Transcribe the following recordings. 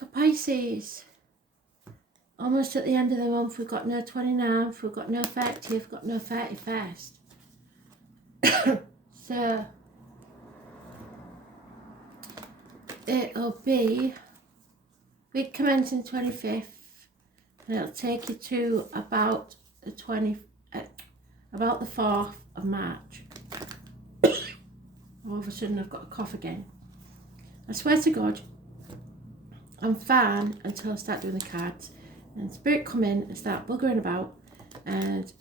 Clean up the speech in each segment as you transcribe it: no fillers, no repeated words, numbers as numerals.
So Pisces, almost at the end of the month, we've got no 29th, we've got no 30th, we've got no 31st. So it'll be week commencing 25th, and it'll take you to about the 4th of March. All of a sudden I've got a cough again. I swear to God, I'm fine until I start doing the cards, and spirit come in and start buggering about, and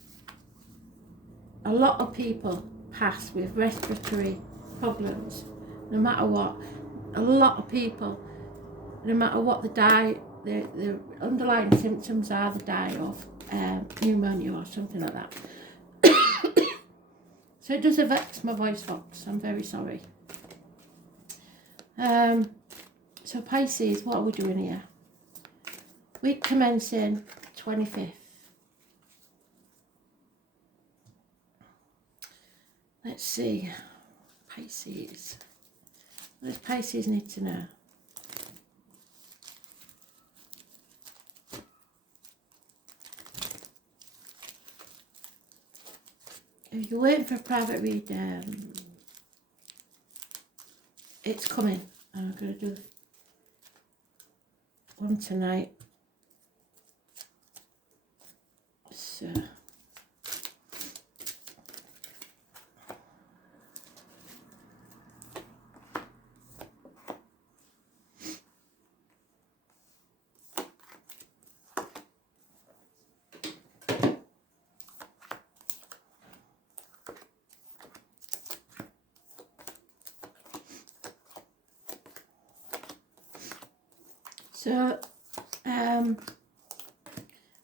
a lot of people pass with respiratory problems, no matter what. A lot of people, no matter what the underlying symptoms are, they die of pneumonia or something like that. So it does affect my voice, folks. I'm very sorry. So Pisces, what are we doing here? Week commencing 25th. Let's see. Pisces. What does Pisces need to know? If you're waiting for a private read, it's coming. I'm going to do one tonight. So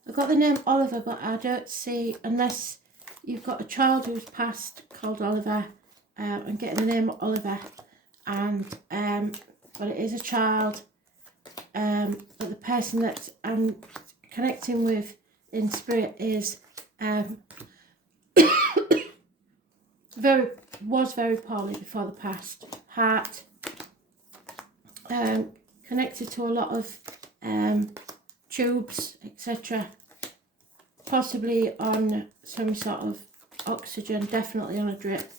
I've got the name Oliver, but I don't see, unless you've got a child who's passed called Oliver, and getting the name Oliver, and but it is a child, but the person that I'm connecting with in spirit is was very poorly before the past. Heart, connected to a lot of tubes, etc. Possibly on some sort of oxygen, definitely on a drip.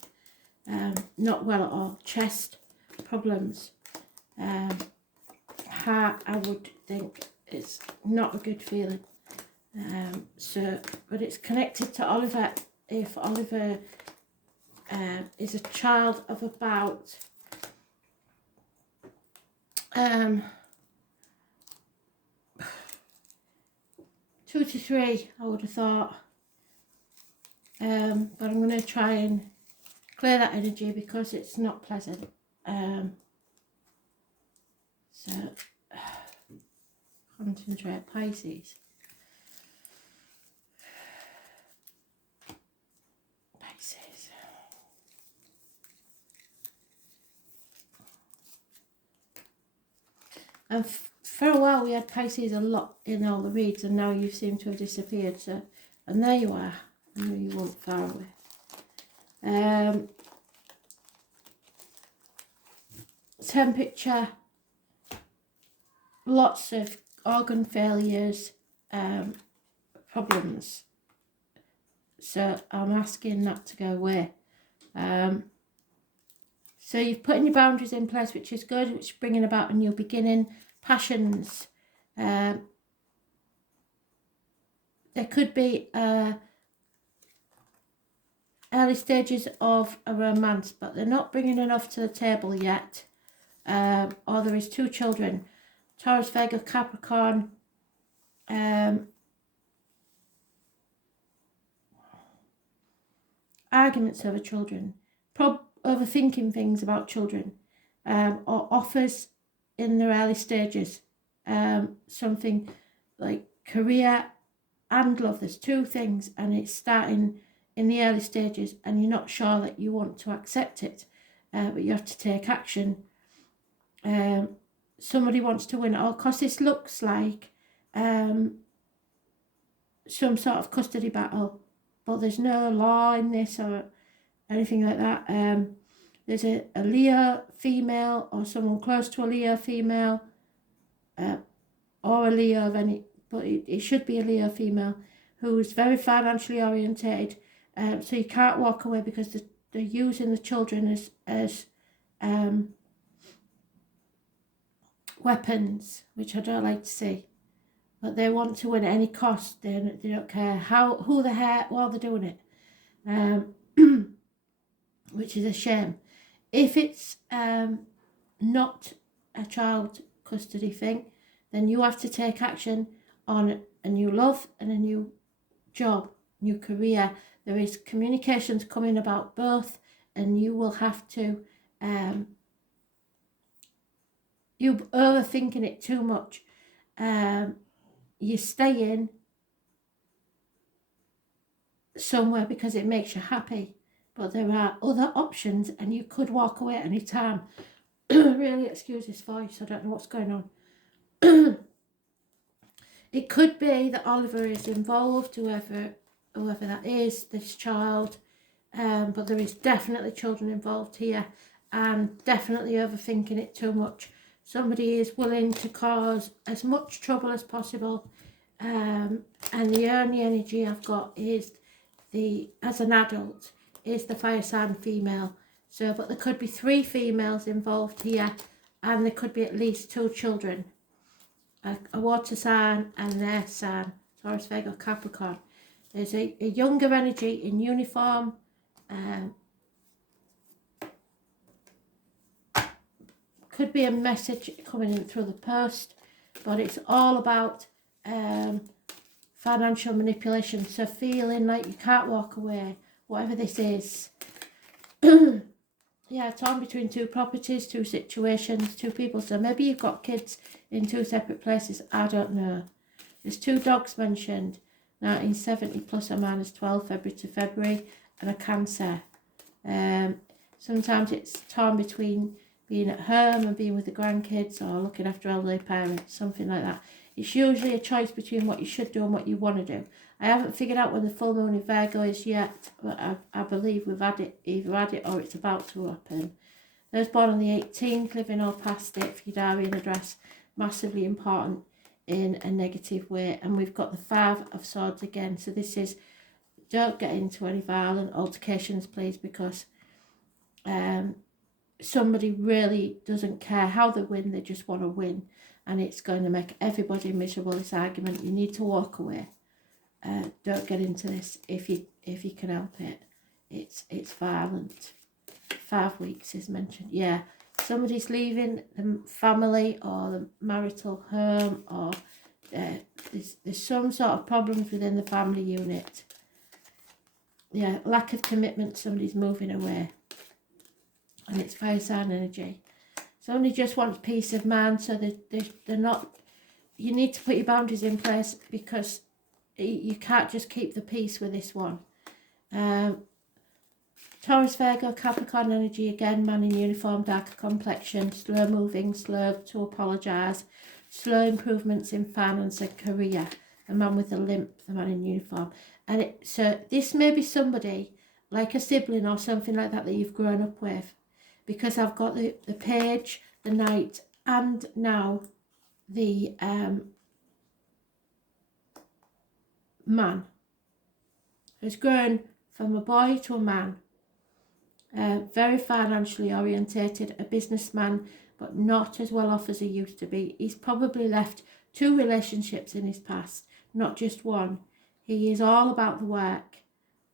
Not well at all. Chest problems. Heart, I would think, is not a good feeling. But it's connected to Oliver. If Oliver is a child of about 2 to 3, I would have thought. But I'm going to try and clear that energy because it's not pleasant. So, concentrate, Pisces. Pisces. And for a while we had Pisces a lot in all the reads, and now you seem to have disappeared. So, and there you are. I knew you weren't far away. Temperature, lots of organ failures, problems. So I'm asking that to go away. So you've put your boundaries in place, which is good, which is bringing about a new beginning. Passions. There could be early stages of a romance, but they're not bringing enough to the table yet. Or there is 2 children. Taurus, Virgo, Capricorn. Arguments over children. Overthinking things about children. Or offers in their early stages. Something like career and love. There's 2 things, and it's starting in the early stages, and you're not sure that you want to accept it, but you have to take action. Somebody wants to win, or because this looks like some sort of custody battle, but there's no law in this or anything like that. There's a Leo female or someone close to a Leo female or a Leo of any, but it should be a Leo female who's very financially orientated. So you can't walk away because they're using the children as weapons, which I don't like to see. But they want to win at any cost. They don't care who they hurt while they're doing it, which is a shame. If it's not a child custody thing, then you have to take action on a new love and a new job, new career. There is communications coming about both, and you will have to, you're overthinking it too much. You're staying somewhere because it makes you happy, but there are other options and you could walk away at any time. Really excuse this voice, I don't know what's going on. It could be that Oliver is involved, whoever that is, this child, but there is definitely children involved here, and definitely overthinking it too much. Somebody is willing to cause as much trouble as possible, and the only energy I've got is as an adult, is the fire sign female. So, but there could be 3 females involved here, and there could be at least 2 children. A water sign and an air sign, Taurus, Virgo, Capricorn. There's a younger energy in uniform. Could be a message coming in through the post, but it's all about financial manipulation. So feeling like you can't walk away, whatever this is. Yeah, torn between 2 properties, 2 situations, 2 people. So maybe you've got kids in 2 separate places. I don't know. There's 2 dogs mentioned. 1970 plus or minus 12 February to February, and a Cancer. Sometimes it's torn between being at home and being with the grandkids, or looking after elderly parents, something like that. It's usually a choice between what you should do and what you want to do. I haven't figured out when the full moon in Virgo is yet, but I believe we've had it, either had it or it's about to happen. Those born on the 18th, living or past it, for your diary and address, massively important in a negative way. And we've got the 5 of Swords again. So this is, don't get into any violent altercations, please, because somebody really doesn't care how they win, they just want to win. And it's going to make everybody miserable, this argument. You need to walk away. Don't get into this if you can help it. It's violent. 5 weeks is mentioned. Yeah, somebody's leaving the family or the marital home, or there's some sort of problems within the family unit. Yeah, lack of commitment. Somebody's moving away, and it's fire sign energy. Somebody just wants peace of mind, so they're not. You need to put your boundaries in place, because you can't just keep the peace with this one. Taurus, Virgo, Capricorn energy again, man in uniform, darker complexion, slow moving, slow to apologise, slow improvements in finance and career. The man with the limp, the man in uniform. And so this may be somebody, like a sibling or something like that you've grown up with, because I've got the page, the knight, and now the man who's grown from a boy to a man, very financially orientated, a businessman, but not as well off as he used to be. He's probably left 2 relationships in his past, not just one. He is all about the work,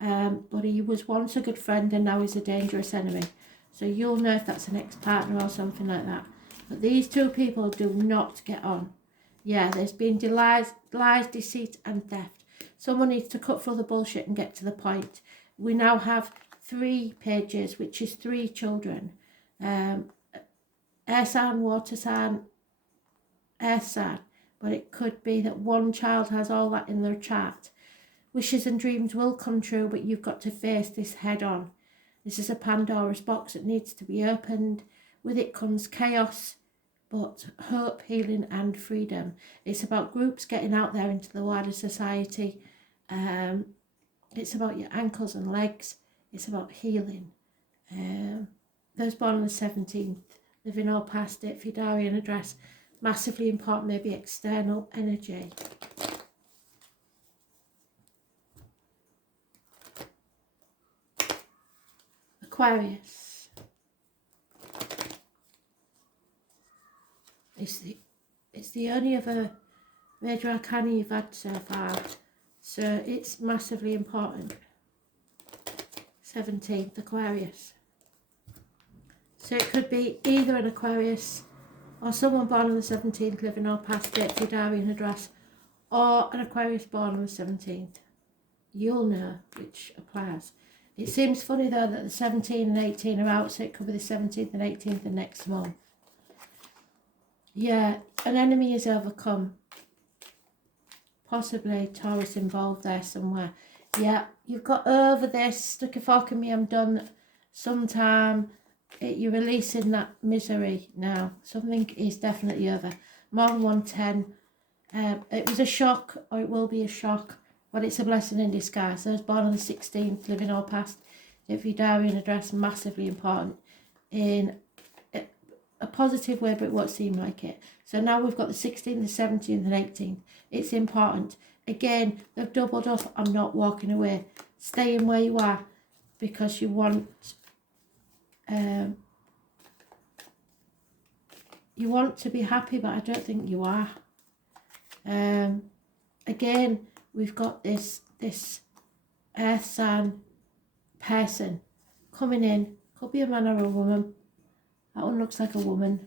but he was once a good friend and now he's a dangerous enemy. So you'll know if that's an ex-partner or something like that. But these 2 people do not get on. Yeah, there's been lies, deceit and theft. Someone needs to cut through the bullshit and get to the point. We now have 3 pages, which is 3 children. Air sign, water sign, air sign. But it could be that one child has all that in their chart. Wishes and dreams will come true, but you've got to face this head on. This is a Pandora's box that needs to be opened. With it comes chaos, but hope, healing and freedom. It's about groups getting out there into the wider society. It's about your ankles and legs. It's about healing. Those born on the 17th, living or past it, for your diary and address, massively important, maybe external energy. Aquarius. It's the only other major arcana you've had so far, so it's massively important. 17th, Aquarius. So it could be either an Aquarius or someone born on the 17th living or past date for your diary and address, or an Aquarius born on the 17th. You'll know which applies. It seems funny though that the 17 and 18 are out, so it could be the 17th and 18th of next month. Yeah, an enemy is overcome. Possibly Taurus involved there somewhere. Yeah, you've got over this, stuck a fork in me, I'm done. Sometime you're releasing that misery now. Something is definitely over. More than 110. It was a shock, or it will be a shock, but it's a blessing in disguise. Those born on the 16th, living or past, if your diary and address, massively important in a positive way, but it won't seem like it. So now we've got the 16th, the 17th and 18th. It's important. Again, they've doubled up. I'm not walking away. Staying where you are because you want to be happy, but I don't think you are. Again, we've got this earth sign person coming in. Could be a man or a woman. That one looks like a woman.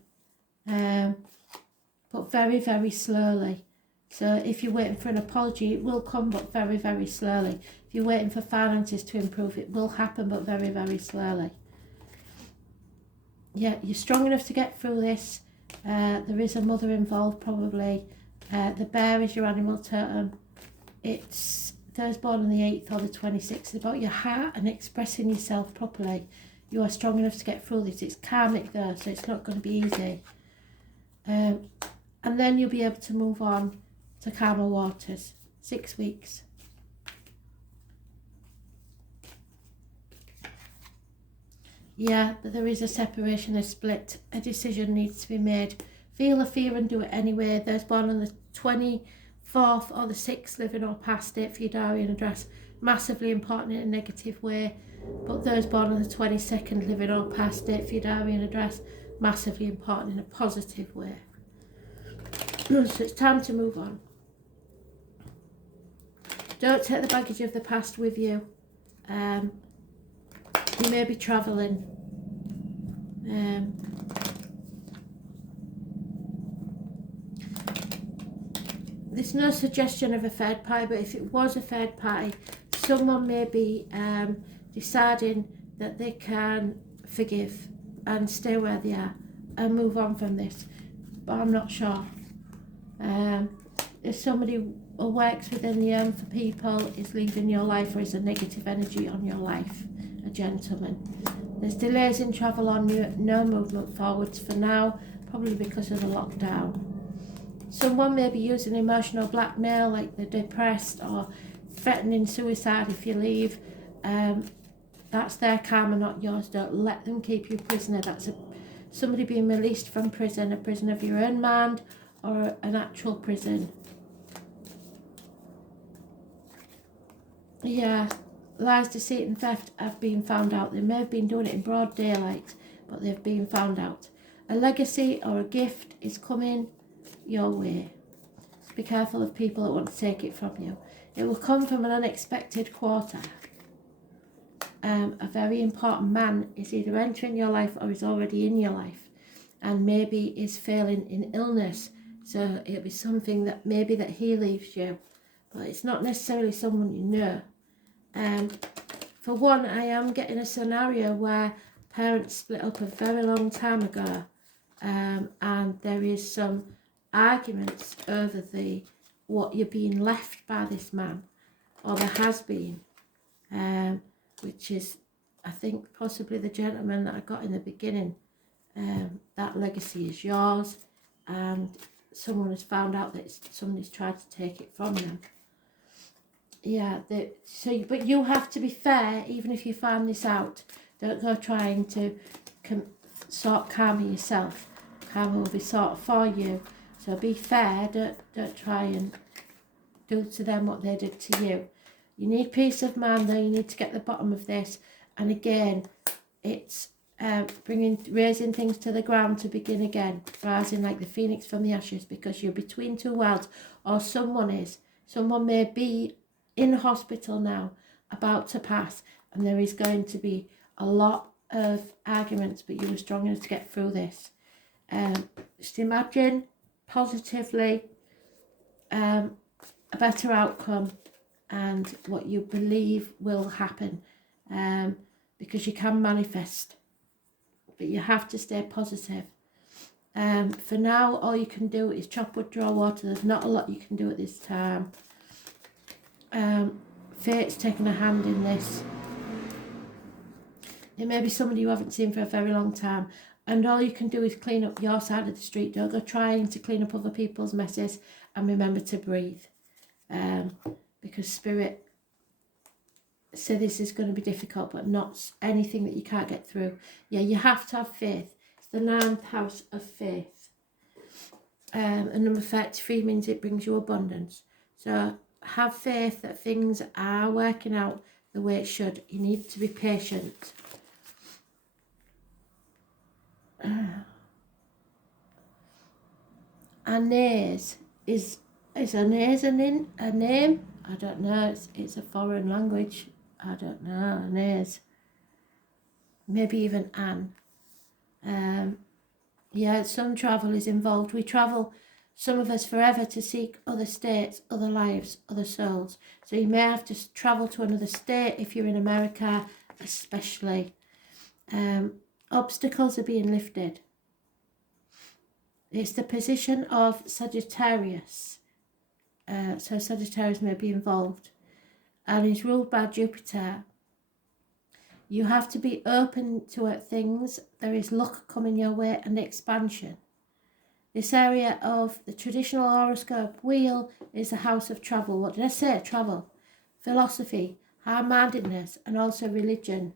But very, very slowly. So if you're waiting for an apology, it will come, but very, very slowly. If you're waiting for finances to improve, it will happen, but very, very slowly. Yeah, you're strong enough to get through this. There is a mother involved, probably. The bear is your animal totem. It's those born on the 8th or the 26th. It's about your heart and expressing yourself properly. You are strong enough to get through this. It's karmic though, so it's not going to be easy. And then you'll be able to move on to calmer waters. 6 weeks. Yeah, but there is a separation, a split. A decision needs to be made. Feel the fear and do it anyway. Those born on the 24th or the 6th, living or past it for your diary and address. Massively important in a negative way. But those born on the 22nd, living or past it for your diary and address. Massively important in a positive way. So it's time to move on. Don't take the baggage of the past with you. You may be travelling. There's no suggestion of a third party, but if it was a third party, someone may be deciding that they can forgive and stay where they are and move on from this. But I'm not sure. If somebody who works within the home for people is leaving your life, or is a negative energy on your life, a gentleman. There's delays in travel on you, no movement forwards for now, probably because of the lockdown. Someone may be using emotional blackmail, like they're depressed or threatening suicide if you leave. That's their karma, not yours. Don't let them keep you prisoner. That's somebody being released from prison, a prison of your own mind or an actual prison. Yeah, lies, deceit and theft have been found out. They may have been doing it in broad daylight, but they've been found out. A legacy or a gift is coming your way. Be careful of people that want to take it from you. It will come from an unexpected quarter. A very important man is either entering your life or is already in your life, and maybe is failing in illness. So it'll be something that maybe that he leaves you, but it's not necessarily someone you know. For one, I am getting a scenario where parents split up a very long time ago, and there is some arguments over what you're being left by this man, or there has been, which is, I think, possibly the gentleman that I got in the beginning. That legacy is yours, and someone has found out that somebody's tried to take it from them. Yeah, but you have to be fair, even if you find this out. Don't go trying to sort karma yourself. Karma will be sought for you, So be fair, don't try and do to them what they did to you. You need peace of mind though, you need to get the bottom of this. And again, it's raising things to the ground to begin again, rising like the phoenix from the ashes, because you're between two worlds, or someone may be in hospital now, about to pass, and there is going to be a lot of arguments, but you were strong enough to get through this. Just imagine positively a better outcome and what you believe will happen, because you can manifest, but you have to stay positive. For now, all you can do is chop wood, draw water. There's not a lot you can do at this time. Fate's taken a hand in this. It may be somebody you haven't seen for a very long time, and all you can do is clean up your side of the street. Don't go trying to clean up other people's messes, and remember to breathe, because Spirit said this is going to be difficult, but not anything that you can't get through. Yeah, you have to have faith. It's the 9th house of faith. And number 33 means it brings you abundance. So have faith that things are working out the way it should. You need to be patient. Anais is Anais a name? I don't know. It's a foreign language. I don't know. Anais. Maybe even Anne. Yeah, some travel is involved. We travel, some of us, forever to seek other states, other lives, other souls. So you may have to travel to another state if you're in America, especially. Obstacles are being lifted. It's the position of Sagittarius. So Sagittarius may be involved. And is ruled by Jupiter. You have to be open to things. There is luck coming your way and expansion. This area of the traditional horoscope wheel is the house of travel. What did I say? Travel, philosophy, high-mindedness, and also religion.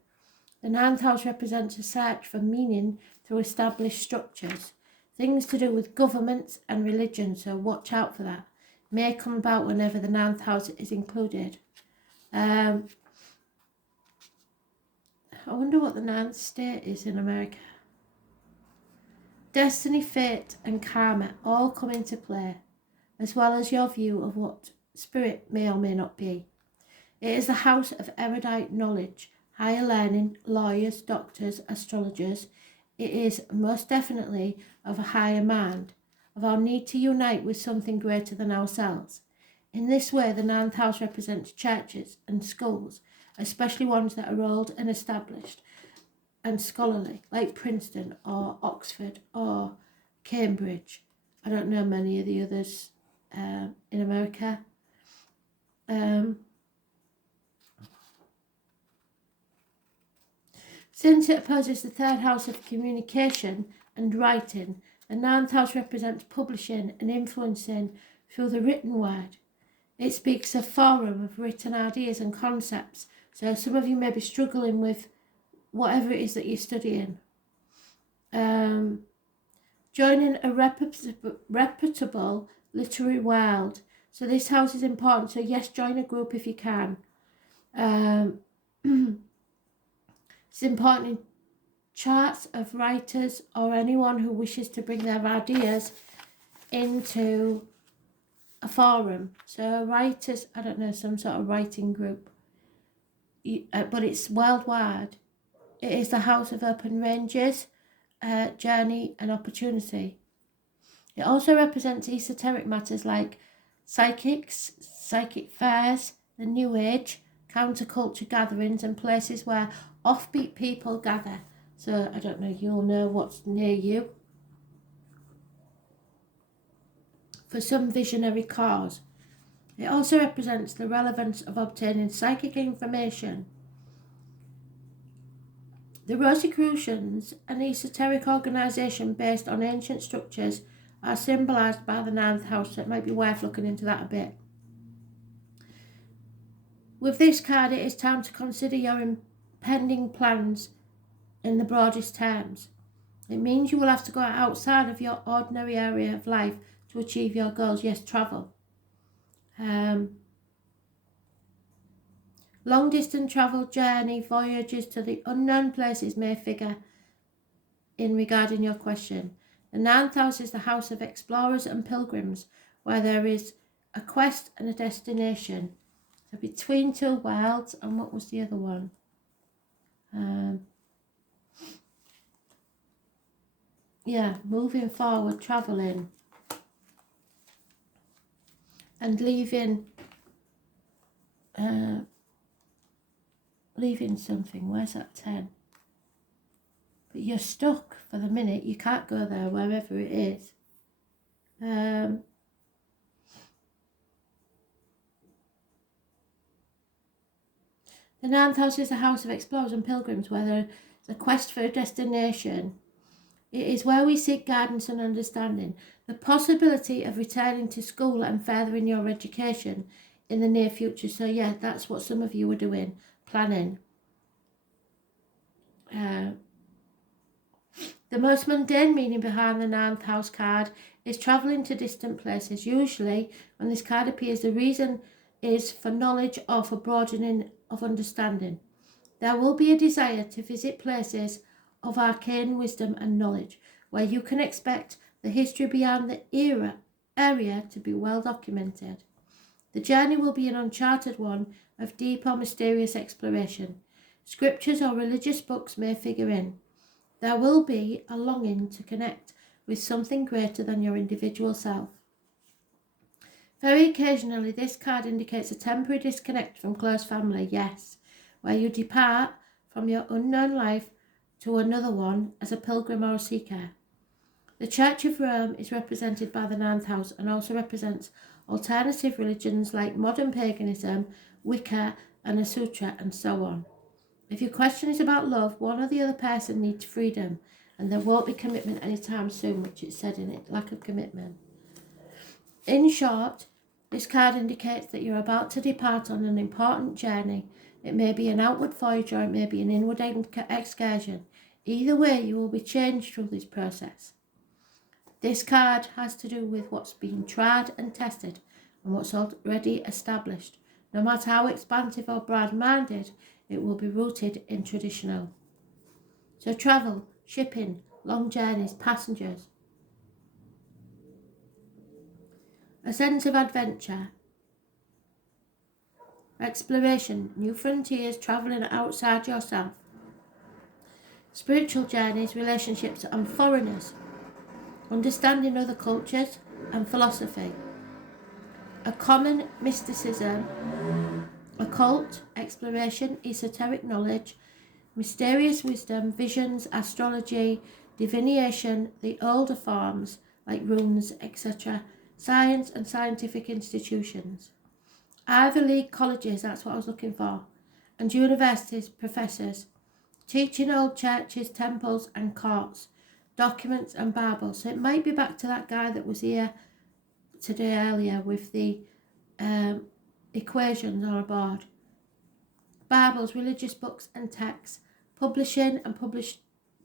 The 9th house represents a search for meaning through established structures. Things to do with governments and religion, so watch out for that. May come about whenever the 9th house is included. I wonder what the 9th state is in America. Destiny, fate and karma all come into play, as well as your view of what spirit may or may not be. It is the house of erudite knowledge, higher learning, lawyers, doctors, astrologers. It is most definitely of a higher mind, of our need to unite with something greater than ourselves. In this way, the 9th house represents churches and schools, especially ones that are old and established and scholarly, like Princeton or Oxford or Cambridge. I don't know many of the others in America. Since it opposes the 3rd house of communication and writing, the 9th house represents publishing and influencing through the written word. It speaks a forum of written ideas and concepts. So some of you may be struggling with whatever it is that you're studying. Joining a reputable literary world. So this house is important. So yes, join a group if you can. It's important in charts of writers or anyone who wishes to bring their ideas into a forum. So writers, I don't know, some sort of writing group. But it's worldwide. It is the house of open ranges, journey and opportunity. It also represents esoteric matters like psychics, psychic fairs, the New Age, counterculture gatherings and places where offbeat people gather. So I don't know, you'll know what's near you. For some visionary cause. It also represents the relevance of obtaining psychic information. The Rosicrucians, an esoteric organisation based on ancient structures, are symbolised by the 9th house, so it might be worth looking into that a bit. With this card, it is time to consider your impending plans in the broadest terms. It means you will have to go outside of your ordinary area of life to achieve your goals. Yes, travel. Long distance travel, journey, voyages to the unknown places may figure in regarding your question. The 9th house is the house of explorers and pilgrims, where there is a quest and a destination. So between two worlds, and what was the other one? Moving forward, travelling and leaving something. Where's that 10? But you're stuck for the minute. You can't go there, wherever it is. The 9th house is the house of explorers and pilgrims, where there's a quest for a destination. It is where we seek guidance and understanding. The possibility of returning to school and furthering your education in the near future. So yeah, that's what some of you are doing, planning. The most mundane meaning behind the 9th house card is travelling to distant places. Usually, when this card appears, the reason is for knowledge or for broadening of understanding. There will be a desire to visit places of arcane wisdom and knowledge, where you can expect the history beyond the area to be well documented. The journey will be an uncharted one of deep or mysterious exploration. Scriptures or religious books may figure in. There will be a longing to connect with something greater than your individual self. Very occasionally, this card indicates a temporary disconnect from close family, yes, where you depart from your unknown life to another one as a pilgrim or a seeker. The Church of Rome is represented by the 9th house and also represents alternative religions like modern paganism, Wicca, and Sutra, and so on. If your question is about love, one or the other person needs freedom, and there won't be commitment anytime soon, which it said in it, lack of commitment. In short, this card indicates that you're about to depart on an important journey. It may be an outward voyage or it may be an inward excursion. Either way, you will be changed through this process. This card has to do with what's been tried and tested and what's already established. No matter how expansive or broad-minded, it will be rooted in traditional. So travel, shipping, long journeys, passengers. A sense of adventure. Exploration, new frontiers, travelling outside yourself. Spiritual journeys, relationships and foreigners. Understanding other cultures and philosophy. A common mysticism, occult, exploration, esoteric knowledge, mysterious wisdom, visions, astrology, divination, the older forms like runes, etc., science and scientific institutions. Ivy League colleges, that's what I was looking for, and universities, professors, teaching old churches, temples and courts, documents and Bibles. So it might be back to that guy that was here today earlier with the equations on a board. Bibles, religious books and texts, publishing and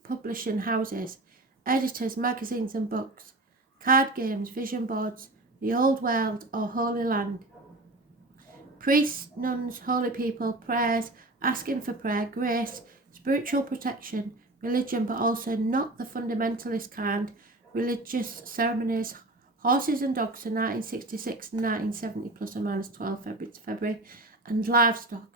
publishing houses, editors, magazines and books, card games, vision boards, the old world or holy land. Priests, nuns, holy people, prayers, asking for prayer, grace, spiritual protection, religion, but also not the fundamentalist kind, religious ceremonies, horses and dogs to 1966 and 1970 plus or minus 12 February, and livestock,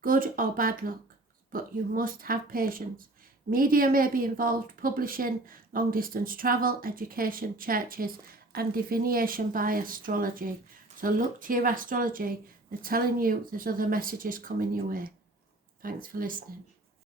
good or bad luck, but you must have patience. Media may be involved, publishing, long distance travel, education, churches, and divination by astrology. So look to your astrology. They're telling you there's other messages coming your way. Thanks for listening.